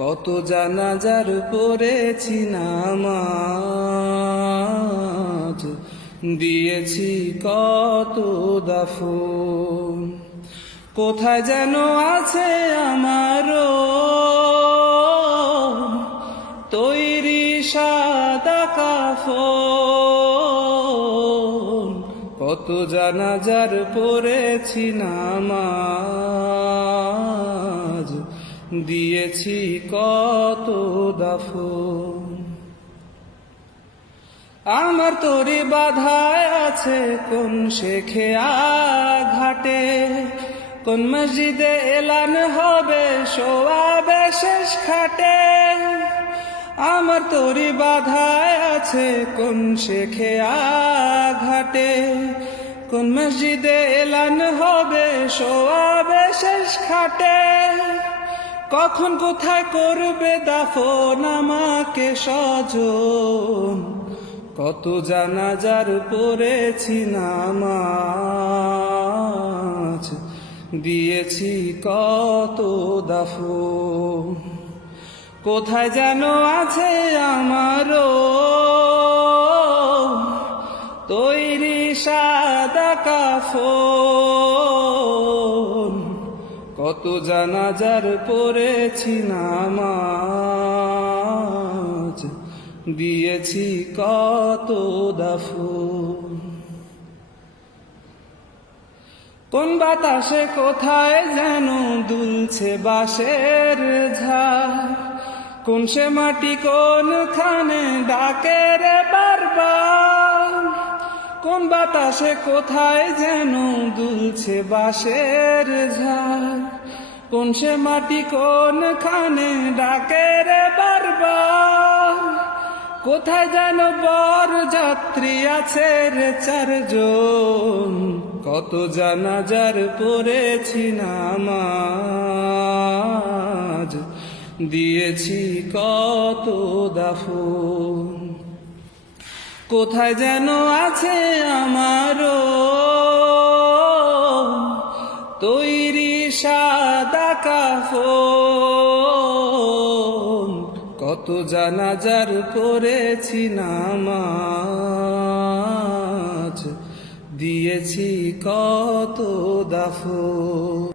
কত জানাজার পড়েছি নামাজ, দিয়েছি কত দাফন। কোথায় যেন আছে আমারও তৈরি সাদা কাফন। কত জানাজার পড়েছি নামাজ, দিয়েছি কত দাফন। আমার তোরে বাধায় আছে কোন শেখে ঘাটে, কোন মসজিদে এলান হবে সোয়াবে শেষ খাটে। আমার তোরে বাধায় আছে কোন শেখে ঘাটে, কোন মসজিদে এলান হবে সোয়াবে শেষ খাটে। কখন কোথায় করবে দাফন আমাকে স্বজন, কত জানাজার পড়েছি নামাজ, দিয়েছি কত দাফন। কোথায় যেন আছে আমারও তৈরি সাদা কাফন। কত জানাজার পড়েছি নামাজ, দিয়েছি কত দাফন। কোন বাতাসে কোথায় যেন দুলছে বাঁশের ঝাড়, কোন সে মাটি কোনখানে ডাকে রে বারবার। কোন বাতাসে কোথায় যেন দুলছে বাঁশের ঝাড়, কোন সে মাটি কোনখানে ডাকে রে বারবার। কোথায় যেন বর যাত্রী আছে রে চারজন, কত জানাজার পড়েছি নামাজ, দিয়েছি কত দাফন। কোথায় যেন আছে আমারও তৈরি সাদা কাফন। কত জানাজার পড়েছি নামাজ, দিয়েছি কত দাফন।